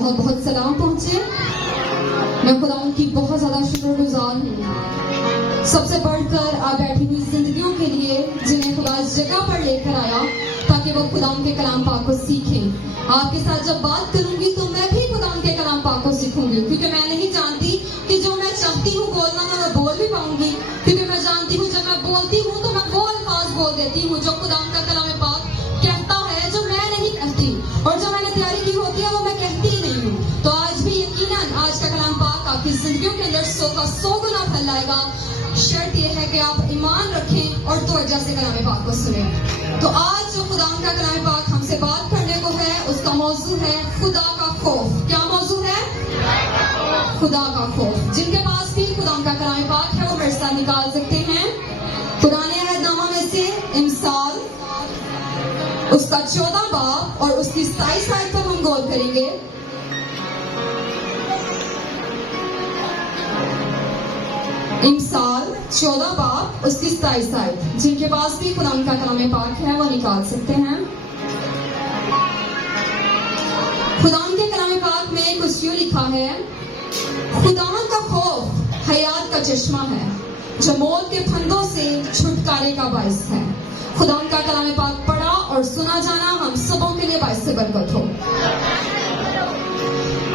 بہت بہت سلام پہنچے. میں خدا ان کی بہت زیادہ شکر گزار ہوں سب سے بڑھ کر آپ بیٹھی ہوئی زندگیوں کے لیے جنہیں خدا اس جگہ پر لے کر آیا تاکہ وہ خدا ان کے کلام پاک کو سیکھیں. آپ کے ساتھ جب بات کروں گی تو میں بھی خدا ان کے کلام پاک کو سیکھوں گی, کیونکہ میں نہیں جانتی کہ جو میں چاہتی ہوں بولنا میں بول بھی پاؤں گی, کیونکہ میں جانتی ہوں جب میں بولتی ہوں تو میں وہ الفاظ بول دیتی ہوں جو خدا ان کا کلام پاک کہتا ہے, جو میں نہیں کہتی, اور جو میں نے تیاری کی ہوتی ہے وہ میں کہتی ہی نہیں ہوں. تو آج بھی یقیناً آج کا کلام پاک آپ کی زندگیوں کے اندر 100 کا 100 گنا پھیل لائے گا. شرط یہ ہے کہ آپ ایمان رکھیں اور توجہ سے کلام پاک کو سنیں. تو آج جو خدا کا کلام پاک ہم سے بات کرنے کو ہے اس کا موضوع ہے خدا کا خوف. کیا موضوع ہے؟ خدا کا خوف. جن کے پاس بھی خدا کا کلام پاک ہے وہ میرے ساتھ نکال سکتے ہیں پرانے عہد نامہ میں سے امثال اس کا 14 باب اور اس کی 27 آیت پر ہم غور کریں گے. امثال 14 باب اس کی 27 آیت. جن کے پاس بھی قرآن کا کلام پاک ہے وہ نکال سکتے ہیں. خدا کے کلام پاک میں کچھ یوں لکھا ہے, خدا کا خوف حیات کا چشمہ ہے جو موت کے پھندوں سے چھٹکارے کا باعث ہے. خدا کا کلام پاک پڑھا اور سنا جانا ہم سبوں کے لیے باعث برکت ہو.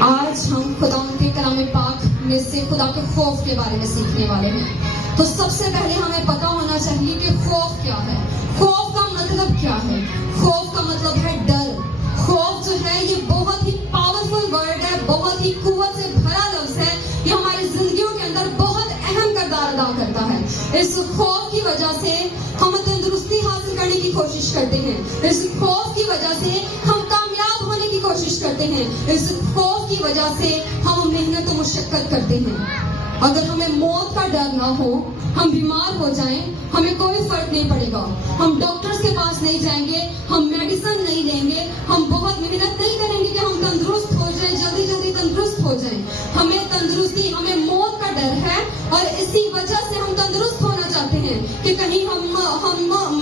آج ہم خدا کے کلام پاک میں سے خدا کے خوف کے بارے میں سیکھنے والے ہیں. تو سب سے پہلے ہمیں پتا ہونا چاہیے کہ خوف کیا ہے. خوف کا مطلب کیا ہے؟ خوف کا مطلب ہے ڈر. خوف جو ہے یہ بہت ہی پاورفل ورڈ ہے, بہت ہی قوت سے بھرا لفظ ہے. یہ ہماری زندگیوں کے اندر بہت اہم کردار ادا کرتا ہے. اس خوف کی وجہ سے ہم تندرستی حاصل کرنے کی کوشش کرتے ہیں. اس خوف کی وجہ سے ہم کامیاب ہونے کی کوشش کرتے ہیں. اس خوف کی وجہ سے ہم محنت و مشقت کرتے ہیں. اگر ہمیں موت کا ڈر نہ ہو, ہم بیمار ہو جائیں, ہمیں کوئی فرق نہیں پڑے گا. ہم ڈاکٹرز کے پاس نہیں جائیں گے, ہم میڈیسن نہیں لیں گے, ہم بہت محنت نہیں کریں گے کہ ہم تندرست ہو جائیں, جلدی جلدی تندرست ہو جائیں. ہمیں تندرستی, ہمیں موت کا ڈر ہے اور اسی وجہ سے ہم تندرست ہونا چاہتے ہیں کہ کہیں ہم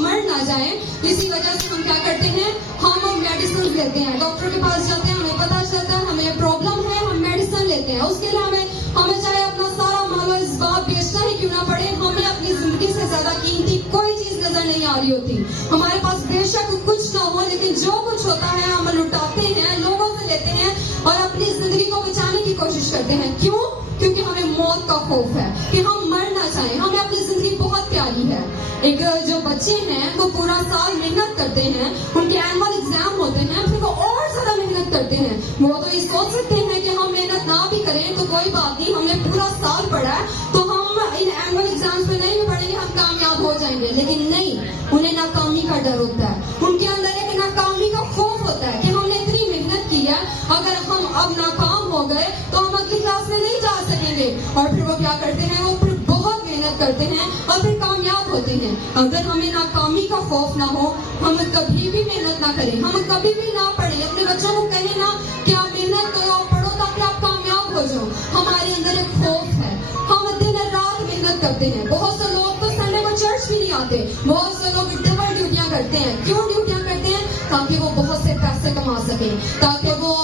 مر نہ جائیں. اسی وجہ سے ہم کیا کرتے ہیں, ہم میڈیسن لیتے ہیں, ڈاکٹر کے پاس جاتے ہیں, ہمیں پتا چلتا ہے ہمیں پرابلم ہے, ہم میڈیسن لیتے ہیں. اس کے لیے ہمیں چاہے اپنا سارا مال و اسباب بیچنا ہی کیوں نہ پڑے, ہمیں اپنی زندگی سے زیادہ قیمتی کوئی چیز نظر نہیں آ رہی ہوتی. ہمارے پاس بے شک کچھ نہ ہو, لیکن جو کچھ ہوتا ہے ہم لٹاتے ہیں, لوگوں سے لیتے ہیں اور اپنی زندگی کو بچانے کی کوشش کرتے ہیں. کیوں؟ کیونکہ ہمیں موت کا خوف ہے کہ ہم مر نہ جائیں. ہمیں اپنی زندگی بہت پیاری ہے. ایک جو بچے ہیں وہ پورا سال محنت کرتے ہیں, ان کے اینول ایگزام ہوتے ہیں, پھر وہ اور زیادہ محنت کرتے ہیں. وہ تو یہ سوچ سکتے ہیں کہ ہم محنت نہ بھی کریں تو کوئی بات نہیں, ہم نے پورا سال پڑھا ہے تو ہم ان اینول ایگزامس میں نہیں بھی پڑھیں گے, ہم کامیاب ہو جائیں گے. لیکن نہیں, انہیں ناکامی کا ڈر ہوتا ہے. ان کے اندر ایک ناکامی کا خوف ہوتا ہے کہ ہم نے اتنی محنت کی ہے, اگر ہم اب ناکام ہو گئے تو ہم اگلی کلاس میں نہیں جا سکیں گے. اور پھر وہ کیا کرتے ہیں, وہ پھر بہت محنت کرتے ہیں اور پھر کامیاب ہوتے ہیں. اگر ہمیں ناکامی کا خوف نہ ہو, ہم کبھی بھی محنت نہ کریں, ہم کبھی بھی نہ پڑھیں. اپنے بچوں کو کہیں نا کہ آپ محنت کرو, پڑھو تاکہ آپ کامیاب ہو جاؤ. ہمارے اندر ایک خوف ہے, ہم دن رات محنت کرتے ہیں. بہت سے لوگ تو سنڈے کو چرچ بھی نہیں آتے, بہت سے لوگ ڈبل ڈیوٹیاں کرتے ہیں. کیوں ڈیوٹیاں کرتے ہیں؟ تاکہ وہ بہت سے پیسے کما سکیں, تاکہ وہ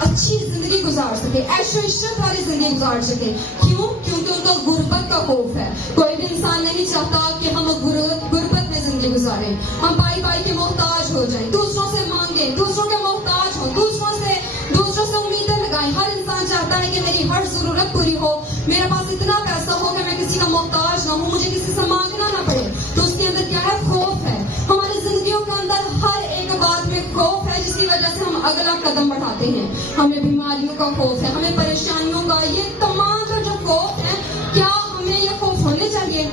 اچھی زندگی گزار سکے, عیش و عشرت والی زندگی گزار سکے. کیوں؟ کیونکہ ان کو غربت کا خوف ہے. کوئی بھی انسان نہیں چاہتا کہ ہم غربت میں زندگی گزاریں, ہم بھائی بھائی کے محتاج ہو جائیں, دوسروں سے مانگیں, دوسروں کے محتاج ہوں, دوسروں سے امیدیں لگائیں. ہر انسان چاہتا ہے کہ میری ہر ضرورت پوری ہو, میرے پاس اتنا پیسہ ہو کہ میں کسی کا محتاج نہ ہوں, مجھے کسی سے مانگنا نہ پڑے. تو اس کے اندر کیا ہے؟ خوف ہے. ہماری زندگیوں کے اندر ہر ایک بات میں خوف ہے, جس کی وجہ سے ہم اگلا قدم بڑھاتے ہیں. ہمیں بیماریوں کا خوف ہے, ہمیں پریشانیوں کا, یہ تمام کا جو خوف ہے, کیا ہمیں یہ خوف ہونے چاہیے؟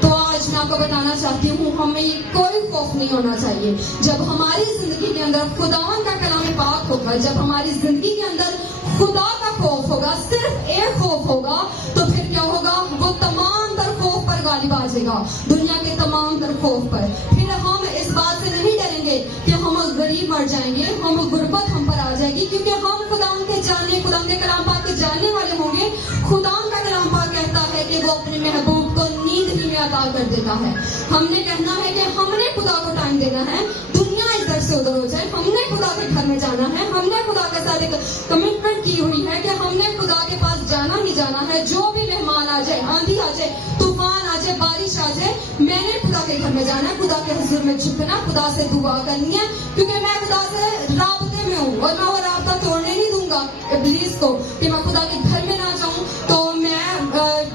تو آج میں آپ کو بتانا چاہتی ہوں, ہمیں یہ کوئی خوف نہیں ہونا چاہیے. جب ہماری زندگی کے اندر خداوند کا کلام پاک ہوگا, جب ہماری زندگی کے اندر خدا کا خوف ہوگا, صرف ایک خوف ہوگا, تو پھر کیا ہوگا؟ وہ تمام تر خوف پر غالب آ جائے گا, دنیا کے تمام تر خوف پر. پھر ہم اس بات سے نہیں ڈریں گے کہ ہم غریب مر جائیں گے, ہم غربت ہم پر آ جائے گی, کیونکہ ہم خدا کے جاننے, خدا کے کلام پاک کے جاننے والے ہوں گے. خدا کا کلام پاک کہتا ہے کہ وہ اپنے محبوب کو نیند ہی میں عطا کر دیتا ہے. ہم نے کہنا ہے کہ ہم نے خدا کو ٹائم دینا ہے, دنیا ادھر سے ادھر ہو جائے, ہم نے خدا کے گھر में जाना है, हमने खुदा के साथ एक कमिटमेंट की हुई है कि हमने खुदा के पास जाना ही जाना है। जो भी मेहमान आ जाए, आंधी आ जाए, तूफान आ जाए, बारिश आ जाए, मैंने खुदा के घर में जाना है, खुदा के हुजूर में झुकना, खुदा से दुआ करनी है, क्योंकि मैं खुदा से राबते में हूँ और मैं वो राबता तोड़ने नहीं दूंगा इब्लीस को कि मैं खुदा के घर में ना जाऊं। तो मैं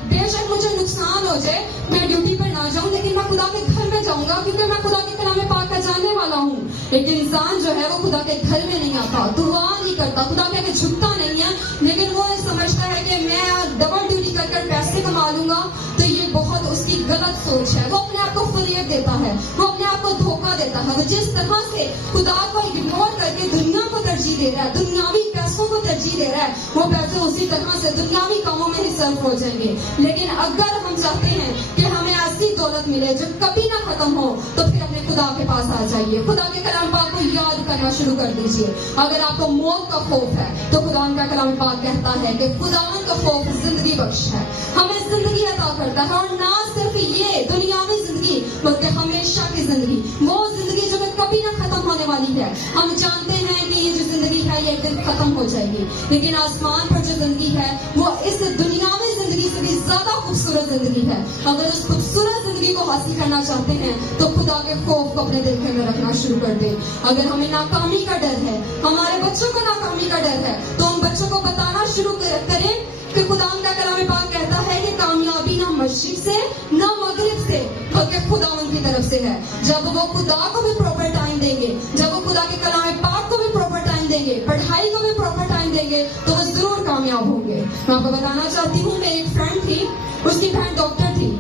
बेशक मुझे नुकसान हो जाए, मैं ड्यूटी पर ना जाऊं, लेकिन मैं खुदा के घर में जाऊंगा, क्योंकि मैं खुदा के कलाम पाक का जानने वाला हूँ। एक इंसान जो है वो खुदा के घर में नहीं आता, दुआ नहीं करता, खुदा के आगे झुकता नहीं है, लेकिन वो समझता है कि मैं डबल ड्यूटी कर पैसे कमा लूंगा। तो ये बहुत उसकी गलत सोच है। वो अपने आप को फरेब देता है, वो अपने आप को धोखा देता है। वो जिस तरह से खुदा को इग्नोर करके दुनिया को तरजीह दे रहा है, दुनियावी पैसों को तरजीह दे रहा है, वो पैसे उसी तरह से दुनियावी कामों में ही सर्फ हो जाएंगे। लेकिन अगर हम चाहते हैं कि हमें ऐसी दौलत मिले जो कभी ना खत्म हो, तो फिर अपने खुदा के पास आ जाइए, खुदा के कलाम पाक को याद करना शुरू कर दीजिए। अगर आपको मौत का खौफ है तो खुदा का कलाम पाक कहता है कि खुदावन का खौफ जिंदगी बख्श है, हमें जिंदगी अता करता है। और ना सिर्फ ये दुनियावी जिंदगी, बल्कि हमेशा की जिंदगी, वो जिंदगी जो कभी ना खत्म होने वाली है। हम जानते हैं कि ये जो जिंदगी है ये एक दिन खत्म हो जाएगी, लेकिन आसमान पर जो जिंदगी है वो इस दुनियावी जिंदगी से भी ज्यादा खूबसूरत जिंदगी है। अगर उस खूबसूरत जिंदगी को हासिल करना चाहते हैं तो खुदा के खौफ को अपने दिल के अंदर रखना शुरू कर दे। अगर हमें नाकामी का डर है, हमारे बच्चों को नाकामी का डर है, तो उन बच्चों को बताना शुरू करें कि खुदा का कलाम पाक कहता है कि कामयाबी ना मशरिक से ना मगरिब से, बल्कि खुदावन की तरफ से है। जब वो खुदा को भी प्रॉपर टाइम देंगे, जब वो खुदा के कलाम पाक को भी प्रॉपर टाइम देंगे, पढ़ाई को भी प्रॉपर टाइम देंगे, तो वो जरूर कामयाब होंगे। मैं आपको बताना चाहती हूँ, मेरी एक फ्रेंड थी, उसकी बहन डॉक्टर थी,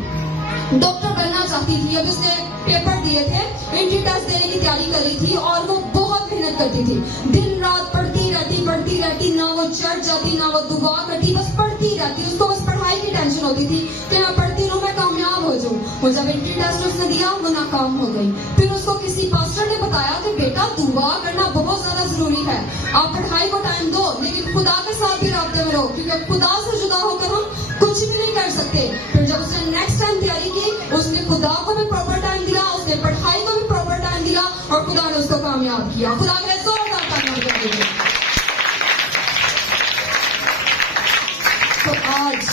डॉक्टर बनना चाहती थी। अभी उसने पेपर दिए थे, एंट्री टेस्ट देने की तैयारी कर रही थी और वो बहुत मेहनत करती थी, दिन रात पढ़ती रहती, ना वो चढ़ जाती, ना वो दुआ करती, बस पढ़ती रहती। उसको बस पढ़ाई की टेंशन होती थी कि मैं पढ़ती रहूं, मैं कामयाब हो जाऊं। और जब एंट्री टेस्ट उसने दिया, वो नाकाम हो गई। फिर उसको किसी पास्टर ने बताया कि बेटा दुआ करना बहुत ज्यादा जरूरी है, आप पढ़ाई को टाइम दो, लेकिन खुदा के साथ भी राब्ते में रहो, क्योंकि खुदा से जुदा होकर हम कुछ भी नहीं कर सकते। फिर जब उसने नेक्स्ट टाइम तैयारी की, उसने खुदा को भी प्रॉपर टाइम दिया, उसने पढ़ाई को भी प्रॉपर टाइम दिया और खुदा ने उसको कामयाब किया। खुदा के जोरदार तालियां बजाइए। तो आज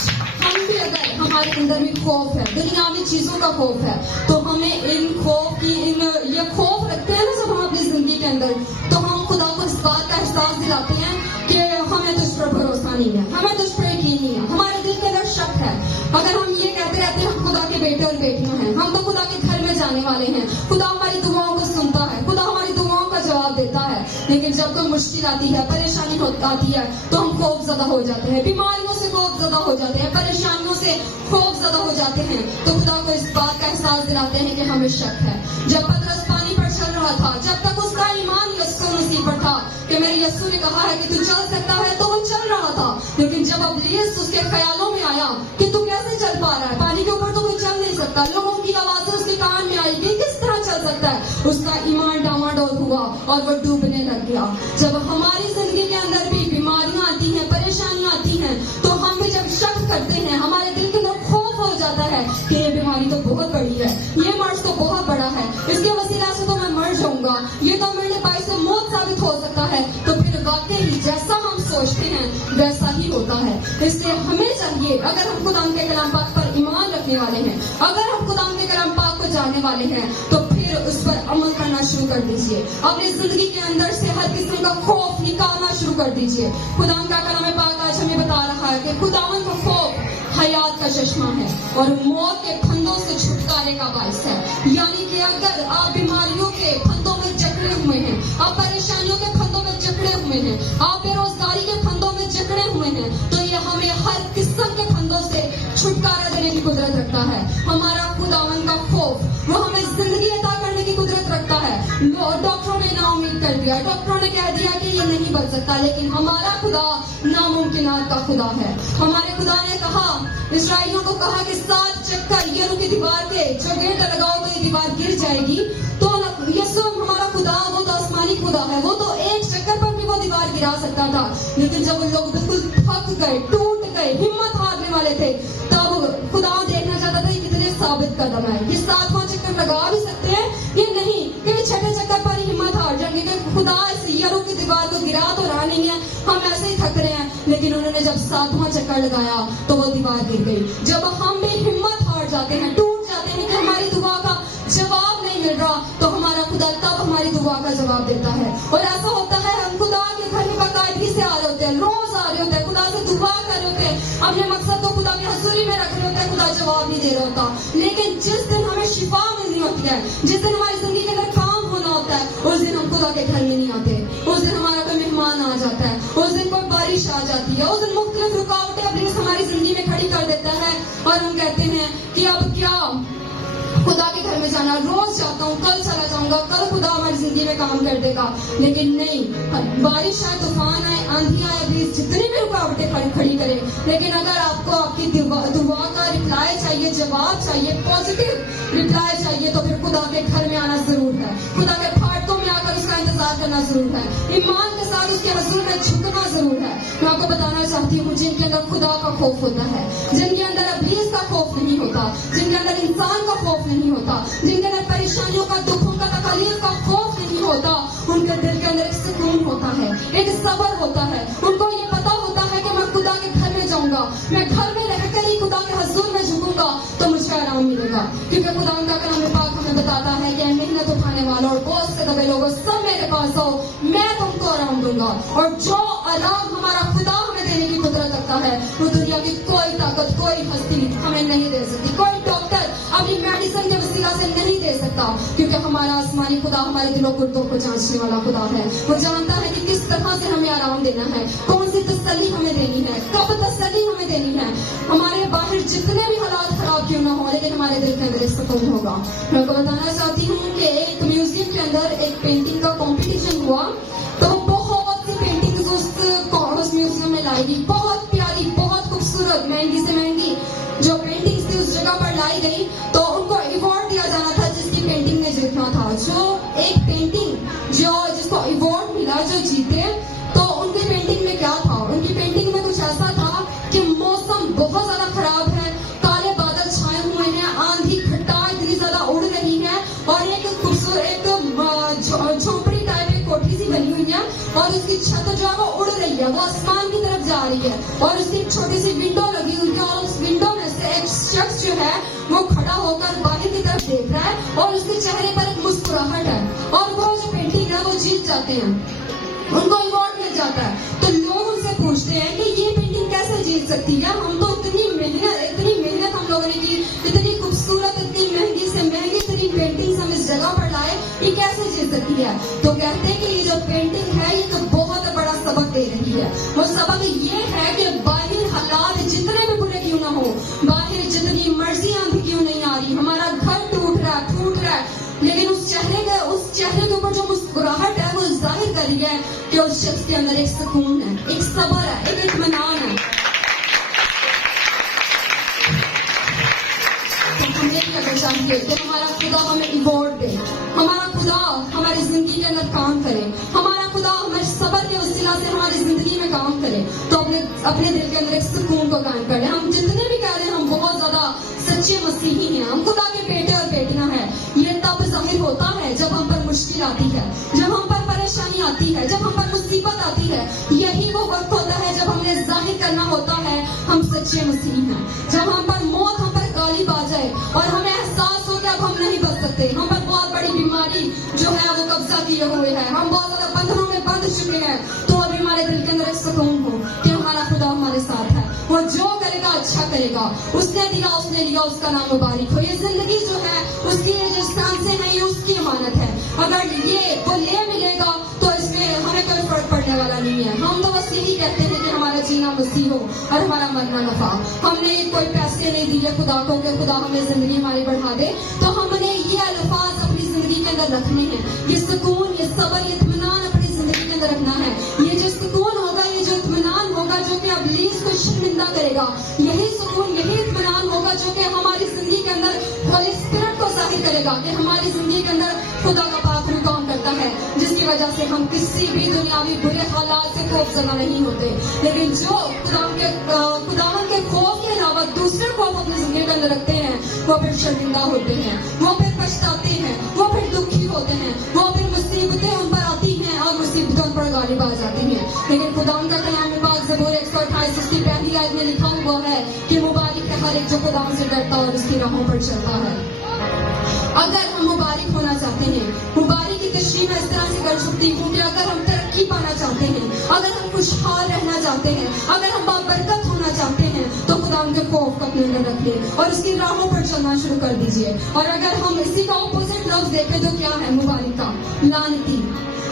हम भी, अगर हमारे अंदर में खौफ है, दुनियावी चीजों का खौफ है, तो हमें इन खौफ की ये खौफ रखते हैं ना जब हम अपनी जिंदगी के अंदर, तो हम खुदा को इस बात का एहसास दिलाते हैं कि हमें तुझ पर भरोसा नहीं है, हमें तुझ पर यकीन नहीं है, हमारे दिल के अंदर शक है। अगर हम ये कहते रहते हैं हम खुदा के बेटे और बेटियां हैं, हम तो खुदा के घर में जाने वाले हैं, खुदा हमारी दुआओं को सुनता है, खुदा हमारी दुआओं का जवाब देता है, लेकिन जब कोई मुश्किल आती है, परेशानी आती है, तो हम खौफ ज़्यादा हो जाते हैं, बीमारियों से खौफ ज़्यादा हो जाते हैं, परेशानियों से खौफ ज़्यादा हो जाते हैं। तो खुदा को इस बात का एहसास दिलाते हैं कि हमें शक है। जब पतरस पानी पर चल रहा था, जब तक उसका ईमान यस्सु मसीह पर था कि मेरे यस्सु ने कहा है कि तू चल सकता है, तो वो चल रहा था। लेकिन जब इब्लीस उसके ख्यालों में आया कि तू कैसे चल पा रहा है, पानी के ऊपर तो कोई चल नहीं सकता, लोगों की आवाजें उसके कान में आई कि किस तरह चल सकता है, उसका ईमान डामाडोल हुआ और वो डूबने लग गया। जब हमारी जिंदगी के अंदर भी बीमारियां आती हैं, परेशानियां आती हैं, तो हम भी जब शक करते हैं, हमारे दिल के अंदर खौफ हो जाता है कि ये बीमारी तो बहुत बड़ी है, ये मर्ज तो बहुत बड़ा है, इसके वसीला से तो मैं मर जाऊंगा, ये तो मेरे बाइस से मौत साबित हो सकता है, तो फिर वाकई जैसा हम सोचते हैं वैसा ही होता है। इसलिए हमें चाहिए, अगर हम खुदा के कलाम पाक पर ईमान रखने वाले हैं, अगर हम खुदा के कलाम पाक को जानने वाले हैं, तो फिर उस पर अमल करना शुरू कर दीजिए। अपनी जिंदगी के अंदर से हर किस्म का खौफ निकालना शुरू कर दीजिए। खुदा का कलाम पाक आज हमें बता रहा है कि खुदावन का खौफ हयात का चश्मा है और मौत के फंदों से छुटकारे का बाइस है। यानी कि अगर आप बीमारियों के फंदों में जकड़े हुए हैं, आप परेशानियों के फंदों में जकड़े हुए हैं, आप बेरोजगारी के फंदों में जकड़े हुए हैं, तो ये हमें हर किस्म के फंदों से छुटकारा देने की कुदरत रखता है। हमारा खुदावन का खौफ वो हमें जिंदगी अता करने की कुदरत रखता है। डॉक्टरों ने नाउम्मीद कर दिया, डॉक्टरों ने कह दिया कि ये नहीं बच सकता, लेकिन हमारा खुदा नामुमकिनात का खुदा है। हमारे खुदा ने कहा, इस्राएलियों को कहा कि 7 चक्कर यरूशलेम की दीवार पे जो गेट लगाओ तो ये दीवार गिर जाएगी। तो यीशु हमारा खुदा, वो तो आसमानी खुदा है, वो तो एक चक्कर पर भी वो दीवार गिरा सकता था। लेकिन जब वो लोग बिल्कुल थक गए, टूट गए, हिम्मत हारने वाले थे, तब खुदा देखना चाहता था ये कितने साबित कदम है, ये 7वां चक्कर लगा भी सकते हैं ये नहीं कि 6वें चक्कर पर ही हिम्मत हार जाएंगे। खुदा खुदा इस यरू की दीवार को गिरा तो रहा नहीं है, हम ऐसे ही थक रहे हैं, लेकिन उन्होंने जब 7वां चक्कर लगाया तो वो दीवार गिर गई। जब हम भी हिम्मत हार जाते हैं, टूट जाते हैं कि हमारी दुआ का जवाब नहीं मिल रहा, तो हमारा खुदा तब हमारी दुआ का जवाब देता है। और ऐसा होता है हम खुदा के घर में बाकायदगी से आ रहे होते हैं, रोज आ रहे होते हैं, खुदा से दुआ कर रहे होते हैं, अपने मकसद को खुदा की हजूरी में रख रहे होते हैं, खुदा जवाब नहीं दे रहा होता। लेकिन जिस दिन हमें शिफा मिलनी होती है, जिस दिन हमारी जिंदगी के अंदर काम होना होता है, उस दिन हम खुदा के घर में नहीं आते, उस दिन हमारा कोई मेहमान आ जाता है, उस दिन कोई बारिश आ जाती है, उस दिन मुख्तलिफ रुकावटें इब्लीस हमारी जिंदगी में खड़ी कर देता है और हम कहते हैं कि अब क्या खुदा के घर में जाना, रोज जाता हूँ, कल चला जाऊंगा, कल खुदा हमारी जिंदगी में काम कर देगा। लेकिन नहीं, बारिश आए, तूफान आए, आंधी आए, इब्लीस जितनी भी रुकावटें खड़ी करे, लेकिन अगर आपको आपकी दुआ का रिप्लाई चाहिए, जवाब चाहिए, पॉजिटिव रिप्लाई चाहिए, तो फिर खुदा के घर में आना जरूर है, खुदा के फाटकों में आकर उसका इंतजार करना जरूर है, ईमान के साथ उसके हजूर में झुकना जरूर है। मैं आपको बताना चाहती हूँ, जिनके अंदर खुदा का खौफ होता है, जिनके अंदर इब्लीस का खौफ नहीं होता, जिनके अंदर इंसान का खौफ नहीं होता, जिनके अंदर परेशानियों का, दुखों का, तकलीफ का खौफ नहीं होता, उनके दिल के अंदर एक सुकून होता है, एक सब्र होता है। उनको ये पता होता है कि मैं खुदा के घर में जाऊंगा, मैं घर में रहकर ही खुदा के हजूर में झुकूंगा तो मुझे आराम मिलेगा, क्योंकि खुदा का कलाम पाक हमें बताता है कि मेहनत उठाने वालों और बोझ से दबे लोगों, सब मेरे पास आओ, मैं तुमको आराम दूंगा। और जो आराम हमारा खुदा हमें देने की कुदरत रखता है, वो दुनिया की कोई ताकत, कोई हस्ती हमें नहीं दे सकती, कोई डॉक्टर अपनी मेडिसिन के वसीला से नहीं दे सकता, क्योंकि हमारा आसमानी खुदा हमारे दिलों गुर्दों को जांचने वाला खुदा है। वो जानता है कि किस तरह से हमें आराम देना है, कौन सी तसल्ली हमें देनी है, कब तसल्ली हमें देनी है। हमारे बाहर जितने भी हालात खराब क्यों ना हो, लेकिन हमारे दिल के अंदर सुकून होगा। मैं आपको बताना चाहती हूँ कि एक म्यूजियम के अंदर एक पेंटिंग का कंपटीशन हुआ, तो बहुत सी पेंटिंग्स उस म्यूजियम में लाई गई, बहुत प्यारी, बहुत खूबसूरत, महंगी से महंगी जो पेंटिंग्स थी उस जगह पर लाई गई, तो उनको अवार्ड दिया जाना था जिसकी पेंटिंग ने जीतना था। जो एक पेंटिंग जिसको अवार्ड मिला, जो जीते, तो उनकी पेंटिंग में क्या था, उनकी पेंटिंग में कुछ ऐसा था कि मौसम बहुत ज्यादा खराब है, काले बादल छाए हुए हैं, आंधी खट्टा इतनी ज्यादा उड़ रही है, और एक खूबसूरत एक झोपड़ी टाइप एक कोठी सी बनी हुई है, और उसकी छत जो है वो उड़ रही है, वो आसमान की तरफ जा रही है, और उसकी एक छोटी सी विंडो लगी हुई है, और उस विंडो में से एक शख्स जो है वो खड़ा होकर बाहर की तरफ देख रहा है, और उसके चेहरे पर एक मुस्कुराहट है, और वो जो पेंटिंग है वो जीत जाते हैं, उनको अवार्ड मिल जाता है। तो लोग उनसे पूछते हैं कि ये पेंटिंग कैसे जीत सकती है, हम तो इतनी मेहनत हम लोगों ने की, इतनी खूबसूरत, इतनी महंगी से महंगी इतनी पेंटिंग्स हम इस जगह पर लाए, ये कैसे जीत सकती है। तो कहते हैं कि ये जो पेंटिंग है ये तो बहुत बड़ा सबक दे रही है। वो सबक ये है कि बाहर हालात जितने भी बुरे क्यों ना हो, बाहर जितनी मर्जी आंधी क्यों नहीं आ रही, हमारा घर टूट रहा है, लेकिन उस चेहरे के ऊपर जो मुस्कुराहट है वो जाहिर कर रही है कि उस शख्स के अंदर एक सुकून है, एक सब्र है, एक इत्मीनान है। तो हम ये कहना चाहिए कि हमारा खुदा हमें अवार्ड दे, हमारा खुदा हमारी जिंदगी के अंदर काम करे, हमारा खुदा हमारे सब्र के वसीला से हमारी जिंदगी में काम करे, तो अपने दिल के अंदर एक सुकून को कायम करे। हम जितने भी कह रहे हैं हम बहुत ज्यादा सच्चे मसीही हैं, हम खुदा के बेटे और बेटियां हैं, ये तब जाहिर होता है जब हम पर मुश्किल आती है, जब हम पर परेशानी आती है, जब हम पर मुसीबत आती है, यही वो वक्त होता है जब हमने जाहिर करना होता है हम सच्चे मसीही हैं। जब हम पर मौत हम पर गालिब आ जाए और हमें एहसास हो कि अब हम नहीं बच सकते, हम पर बहुत बड़ी बीमारी जो है वो कब्जा किए हुए है, हम बहुत ज्यादा बंधनों में बंध चुके हैं, तो अभी हमारे दिल के अंदर एक सुकून हो कि हमारा खुदा हमारे साथ है, वो जो करेगा अच्छा करेगा, उसने लिया उसका नाम मुबारक हो। ये जिंदगी जो है उसकी ये जो सांसें हैं ये उसकी अमानत है, अगर ये वो ले मिलेगा तो इसमें हमें कोई फर्क पड़ने वाला नहीं है। हम तो बस यही कहते हैं कि हमारा जीना मसीह हो और हमारा मरना नफा। हमने कोई पैसे नहीं दिए खुदा को कि खुदा हमें जिंदगी हमारी बढ़ा दे, तो हमने ये अल्फाज अपनी जिंदगी के अंदर रखने हैं, ये सुकून, ये सब्र, ये इत्मीनान अपनी जिंदगी के अंदर रखना है। ये जो सुकून होगा, ये जो इत्मीनान होगा जो कि इब्लीस को शर्मिंदा करेगा, यही सुकून, यही इत्मीनान होगा जो कि हमारी जिंदगी के अंदर होली स्पिरिट को जाहिर करेगा कि हमारी जिंदगी के अंदर खुदा का पाक रूह काम करता है, जिसकी वजह से हम किसी भी दुनियावी बुरे हालात से खौफजदा नहीं होते। लेकिन जो खुदावन के खौफ के अलावा दूसरे खौफ अपनी जिंदगी के अंदर रखते हैं, वो फिर शर्मिंदा होते हैं, वो फिर पछताते हैं, वो फिर दुखी होते हैं, वो फिर मुसीबतें उन पर आती हैं और गालिब आ जाती हैं। लेकिन खुदा का कलाम पाक ज़बूर 128 उसकी पहली आयत में लिखा हुआ है कि मुबारक है हर एक जो खुदा से डरता और उसकी राहों पर चलता है। अगर हम मुबारक होना चाहते हैं, मुबारक की तशरीह मैं इस तरह से कर सकती हूँ कि अगर हम तरक्की पाना चाहते हैं, अगर हम खुशहाल रहना चाहते हैं, अगर हम बाबरकत होना चाहते हैं, तो खुदा उनके खौफ को अपने अंदर रखिए और उसकी राहों पर चलना शुरू कर दीजिए। और अगर हम इसी का ऑपोजिट लफ्ज देखें तो क्या है मुबारक का? लानती।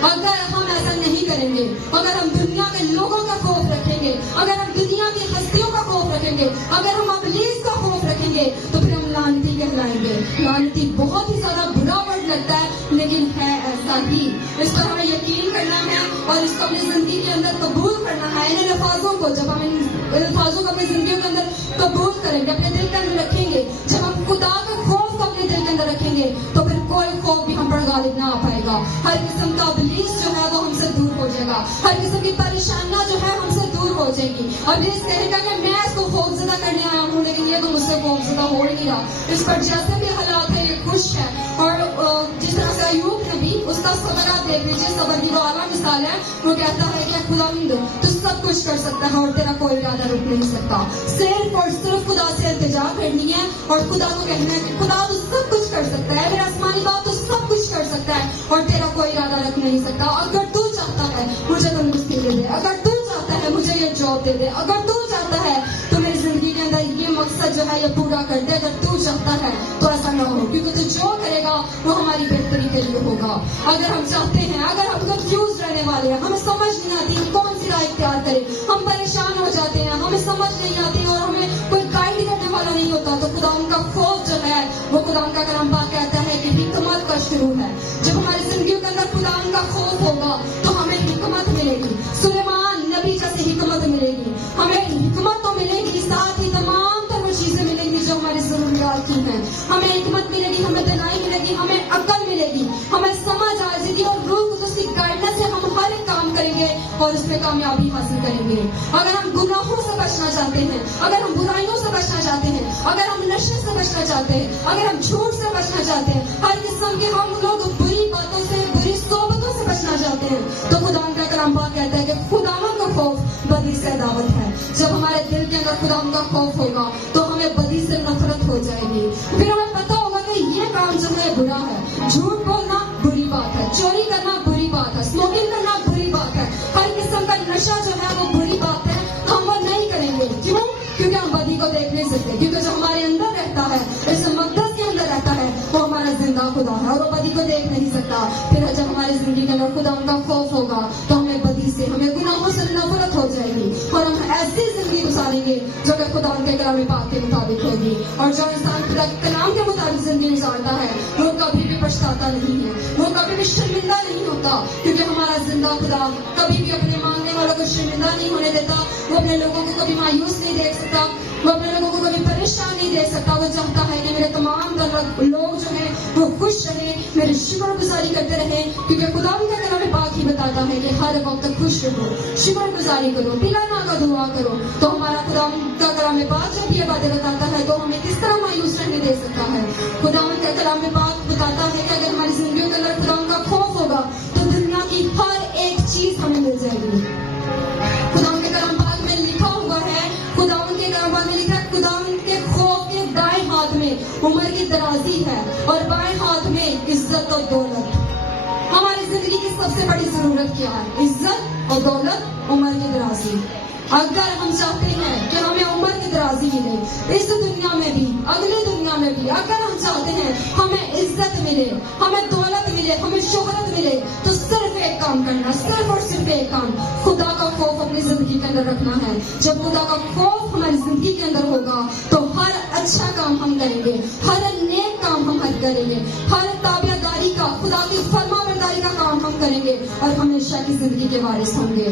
अगर हम ऐसा नहीं करेंगे, अगर हम दुनिया के लोगों का खौफ रखेंगे, अगर हम दुनिया की हस्तियों का खौफ रखेंगे, अगर हम इब्लीस का खौफ रखेंगे, तो फिर हम लानती कहलाएंगे। लानती बहुत ही ज्यादा बुरा वर्ड लगता है, लेकिन है ऐसा ही। इस पर हमें यकीन करना है और इसको अपनी जिंदगी के अंदर कबूल करना है। इन अल्फाजों को जब हम इन अल्फाजों को अपनी जिंदगी के अंदर कबूल करेंगे, अपने दिल के अंदर रखेंगे, जब हम खुदा के खौफ को अपने दिल के अंदर रखेंगे, तो फिर कोई खौफ भी हम पर गालिब ना आ पाएगा। हर किस्म का इब्लीस जो है वो हमसे दूर हो जाएगा, हर किस्म की परेशानियां जो है हमसे दूर हो जाएगी। इब्लीस कहेगा कि मैं इसको खौफजदा करने आया हूँ, लेकिन ये तो मुझसे खौफजदा हो ही नहीं रहा। इस पर जैसे भी हालात है ये खुश है। और जिस तरह से अय्यूब नबी, उसका सबर आप देख लीजिए, सबर की वो आला मिसाल है। वो कहता है कि खुदावंद तू सब कुछ कर सकता है और तेरा कोई इरादा रुक नहीं सकता। सिर्फ और सिर्फ खुदा से इल्तिजा करनी है और खुदा को कहना है कि खुदा तू सब कुछ कर सकता है, मेरा आसमानी बाप तू सब कुछ कर सकता है और तेरा कोई इरादा रख नहीं सकता। अगर तू चाहता है मुझे तंदुरुस्ती दे दे, अगर तू चाहता है मुझे ये जॉब दे दे, अगर तू चाहता है तो मेरी जिंदगी के अंदर ये मकसद जो है ये पूरा कर दे। अगर तू चाहता है तो ऐसा ना हो, क्योंकि तू जो करेगा वो हमारी बेहतरी के लिए होगा। अगर हम चाहते हैं, अगर हम कंफ्यूज रहने वाले हैं, हमें समझ नहीं आती कौन सी राह इख्तियार करें, हम परेशान हो जाते हैं, हमें समझ नहीं आती और हमें कोई गाइड करने वाला नहीं होता, तो खुदा उनका खौफ जो है वो खुदा उनका कलाम पाक कहता है कि हिकमत का शुरू है। जब हमारी जिंदगी के अंदर खुदा उनका खौफ होगा तो हमें हिकमत मिलेगी। सुलेमान नबी जैसे हिकमत मिलेगी, हमें हिकमत तो मिलेगी, साथ ही तमाम तरह चीजें मिलेंगी जो हमारी जरूरियात की हैं। हमें हिकमत मिलेगी, हमें दिलाई मिलेगी, हमें अक्ल मिलेगी, हमें समझ आ जाएगी और रूह कुदूस की गाइडेंस से हम हर एक काम करेंगे और उसमें कामयाबी हासिल करेंगे। अगर हम गुनाहों से बचना चाहते हैं, अगर हम बुराइयों से बचना चाहते हैं, अगर हम नशे से बचना चाहते हैं, अगर हम झूठ से बचना चाहते हैं, हर किस्म के हम लोग बुरी बातों से, बुरी सोबतों से बचना चाहते हैं, तो खुदा का कलाम पाक कहता है कि खुदावन का खौफ बदी से दावत है। जब हमारे दिल के अंदर खुदावन का खौफ होगा तो हमें बदी से नफरत हो जाएगी। फिर हमें पता होगा कि ये काम जो है बुरा है, झूठ बोलना बुरी बात है, चोरी करना बुरी बात है, स्मोकिंग करना बुरी बात है, हर किस्म का नशा जो है वो बुरी बात है, हम वो नहीं करेंगे। क्यों? क्योंकि हम बदी को देख नहीं सकते, क्योंकि जो हमारे अंदर रहता है, इस मकदस के अंदर रहता है, वो हमारा जिंदा खुदा है और वो बदी को देख नहीं सकता। फिर जब हमारी जिंदगी के अंदर खुदा उनका खौफ होगा तो हमें बदी से, हमें गुनाहों से नफरत हो जाएगी और हम ऐसी जिंदगी गुजारेंगे जो कि खुदा उनके कलाम पाक के मुताबिक होगी। और जो इंसान खुदा के कलाम के मुताबिक जिंदगी गुजारता है वो कभी भी पछताता नहीं है, वो कभी भी शर्मिंदा नहीं होता, क्योंकि हमारा जिंदा खुदा कभी भी अपने मांगने वालों को शर्मिंदा नहीं होने देता। वो अपने लोगों को कभी मायूस नहीं देख सकता, वो अपने लोगों को कभी परेशान नहीं देख सकता। वो चाहता है कि मेरे तमाम लोग जो हैं वो खुश रहे, मेरी शुक्रगुजारी करते रहे, क्योंकि खुदा का कलाम पाक ही बताता है कि हर वक्त खुश रहो, शुक्रगुजारी करो, तिलाना का दुआ करो। तो हमारा खुदा का कलाम पाक जब ये बातें बताता है तो हमें किस तरह मायूस रहने दे सकता है। खुदा का कलाम पाक बताता है कि अगर हमारी जिंदगी के अंदर खुदा का खौफ होगा तो दुनिया की हर एक चीज हमें मिल जाएगी। खुदा के कलाम पाक में लिखा हुआ है, खुदा के कलाम पाक में लिखा है, खुदा के खौफ के दाएं हाथ में उम्र की दराजी है और बाएं हाथ में इज्जत और दौलत। हमारी जिंदगी की सबसे बड़ी जरूरत क्या है? इज्जत और दौलत, उम्र की दराजी। अगर हम चाहते हैं कि हमें उम्र की दराजी मिले इस दुनिया में भी, अगली दुनिया में भी, अगर हम चाहते हैं हमें इज्जत मिले, हमें दौलत मिले, हमें शोहरत मिले, तो सिर्फ एक काम करना, सिर्फ और सिर्फ एक काम, खुदा का खौफ अपनी जिंदगी के अंदर रखना है। जब खुदा का खौफ हमारी जिंदगी के अंदर होगा तो हर अच्छा काम हम करेंगे, हर नेक काम हम करेंगे, हर ताबियादारी का, खुदा की फरमाबरदारी का काम हम करेंगे और हमेशा की जिंदगी के वारिस होंगे।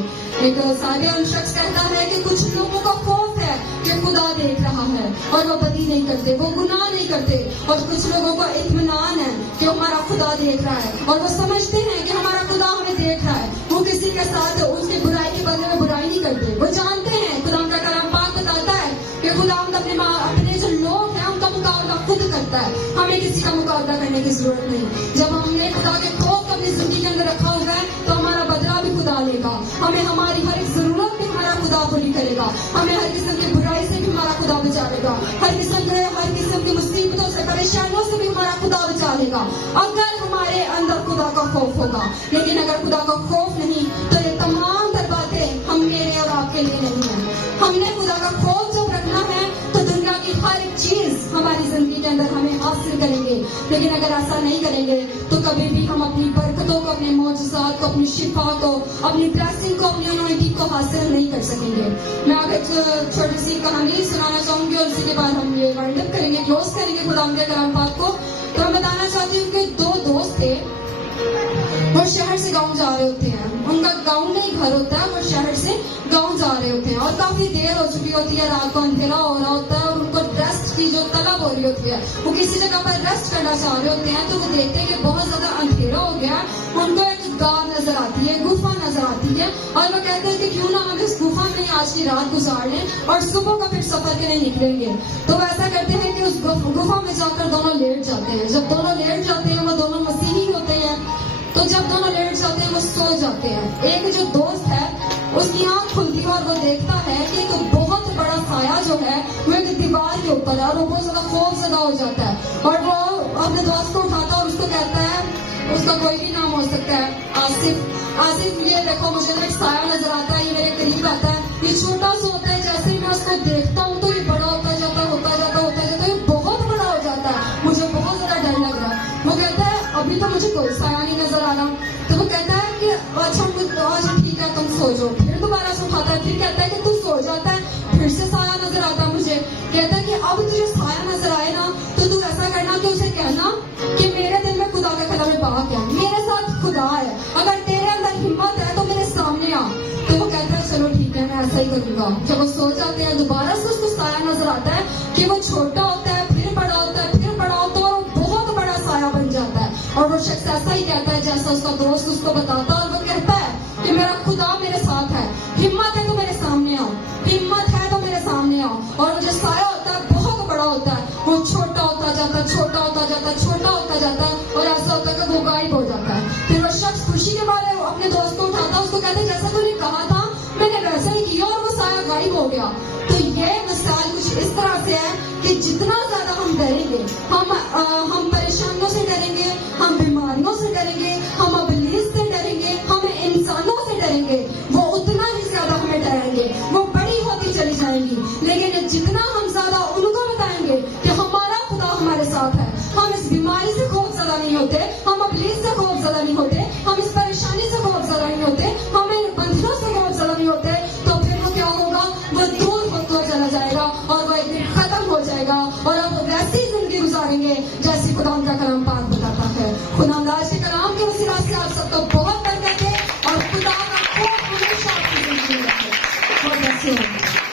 एक साहिब शख्स कहता है कि कुछ लोगों का खौफ है कि खुदा देख रहा है और वो बदी नहीं करते, वो गुनाह नहीं करते, और कुछ लोगों का इत्मीनान है कि हमारा खुदा देख रहा है और वो समझते हैं कि हमारा खुदा हमें देख रहा है। वो किसी के साथ उसकी बुराई के बदले में बुराई नहीं करते, वो जानते हैं, खुदा का कलाम पाक बताता है कि खुदा अपने जो लोग हैं उनका मुकाबला खुद करता है, हमें किसी का मुकाबला करने की जरूरत नहीं। जब हमने खुदा के खौफ अपनी जिंदगी के अंदर रखा हुआ है तो हमारा बदला भी खुदा लेगा लेगा, हमें हर किस्म की बुराई से भी हमारा खुदा बचा लेगा, हर किस्म की मुसीबतों से, परेशानियों से भी हमारा खुदा बचा लेगा, अगर हमारे अंदर खुदा का खौफ होगा। लेकिन अगर खुदा का खौफ नहीं तो ये तमाम तर बातें हम मेरे और आपके लिए नहीं है। हमने खुदा का खौफ जब रखना है तो दुनिया की हर एक चीज हमारी जिंदगी के अंदर हमें हासिल करेंगे। लेकिन अगर ऐसा नहीं करेंगे तो कभी भी हम अपनी बरकतों को, अपने मौजूदात को, अपनी शिफा को, अपनी ब्लेसिंग को, अपनी अनॉइंटिंग को हासिल नहीं कर सकेंगे। मैं आप एक छोटी सी कहानी सुनाना चाहूंगी और उसी के बाद हम ये वाइंड अप करेंगे, क्लोज करेंगे खुदा के कलाम पाक को। तो मैं बताना चाहती हूँ कि दो दोस्त थे, वो शहर से गांव जा रहे होते हैं, उनका गांव में ही घर होता है, वो शहर से गांव जा रहे होते हैं और काफी देर हो चुकी होती है, रात को अंधेरा हो रहा होता है और उनको रेस्ट की जो तलब हो रही होती है, वो किसी जगह पर रेस्ट करना चाह रहे होते हैं। तो वो देखते हैं कि बहुत ज्यादा अंधेरा हो गया, उनको एक गार नजर आती है, गुफा नजर आती है और वो कहते हैं कि क्यों ना हम इस गुफा में आज की रात गुजार लें और सुबह का फिर सफर के लिए निकलेंगे। तो वो ऐसा करते हैं कि उस गुफा में जाकर दोनों लेट जाते हैं। जब दोनों लेट जाते हैं, वो दोनों मसीही होते हैं, तो जब दोनों लेट जाते हैं वो सो जाते हैं। एक जो दोस्त है उसकी आंख खुलती है और वो देखता है कि एक बहुत बड़ा साया जो है वो एक दीवार के ऊपर है और वो बहुत ज्यादा खौफजदा हो जाता है और वो अपने दोस्त को उठाता है और उसको कहता है, उसका कोई भी नाम हो सकता है, आसिफ ये देखो मुझे तो एक साया नजर आता है, ये मेरे करीब आता है, ये छोटा सा होता है, जैसे ही मैं उसको देखता हूँ तो ये बड़ा होता जाता है, ये बहुत बड़ा हो जाता है, मुझे बहुत ज्यादा डर लग रहा है। वो कहता है अभी तो मुझे कोई साया नहीं नजर आ रहा। तो वो कहता है कि अच्छा ठीक है तुम सो जाओ। फिर दोबारा से उठाता है, फिर कहता है कि तू सो जाता है, फिर से साया नजर आता है मुझे। कहता है कि अब तुझे साया नजर आए ना तो तू ऐसा करना कि उसे कहना कि मेरे दिल में खुदा का कलाम पाक है, मेरे साथ खुदा है, अगर तेरे अंदर हिम्मत है तो मेरे सामने आ। तो वो कहता है चलो ठीक है मैं ऐसा ही करूंगा। जब वो सो जाते हैं दोबारा से उसको साया नजर आता है कि वो छोटा होता है, फिर बड़ा होता है, फिर बड़ा होता है और बहुत बड़ा साया बन जाता है। और वो शख्स ऐसा ही कहता है जैसा उसका दोस्त उसको बताता है और वो कहता है कि मेरा खुदा मेरे साथ है, हिम्मत है तो मेरे सामने आओ, हिम्मत है तो मेरे सामने आओ। और वो जो साया होता है बहुत बड़ा होता है, वो छोटा होता जाता है, छोटा होता जाता है, छोटा होता जाता है और ऐसा होता है कि वो गायब हो जाता है। फिर वो शख्स खुशी के बारे में अपने दोस्त को उठाता है, उसको कहते हैं जैसा तूने कहा था मैंने वैसा ही किया और वो साया गायब हो गया। तो ये मिसाल कुछ इस तरह से है कि जितना ज्यादा हम डरेंगे, हम परेशानियों से डरेंगे, हम बीमारियों से डरेंगे, हम अबलीस से डरेंगे, हम इंसानों से डरेंगे, वो उतना ही ज्यादा हमें डराएंगे, वो बड़ी होती चली जाएंगी। लेकिन जितना हम ज्यादा उनको बताएंगे कि हमारा खुदा हमारे साथ है, हम इस बीमारी से खौफजदा नहीं होते, हम अबलीस से खौफजदा नहीं होते, हम इस परेशानी से खौफजदा नहीं होते, हम इन बंधनों से खौफजदा नहीं होते, तो फिर वो क्या होगा, वो दूर होकर चला जाएगा और वो एक दिन खत्म हो जाएगा और अब वैसी जिंदगी गुजारेंगे जैसी खुदा उनका कलाम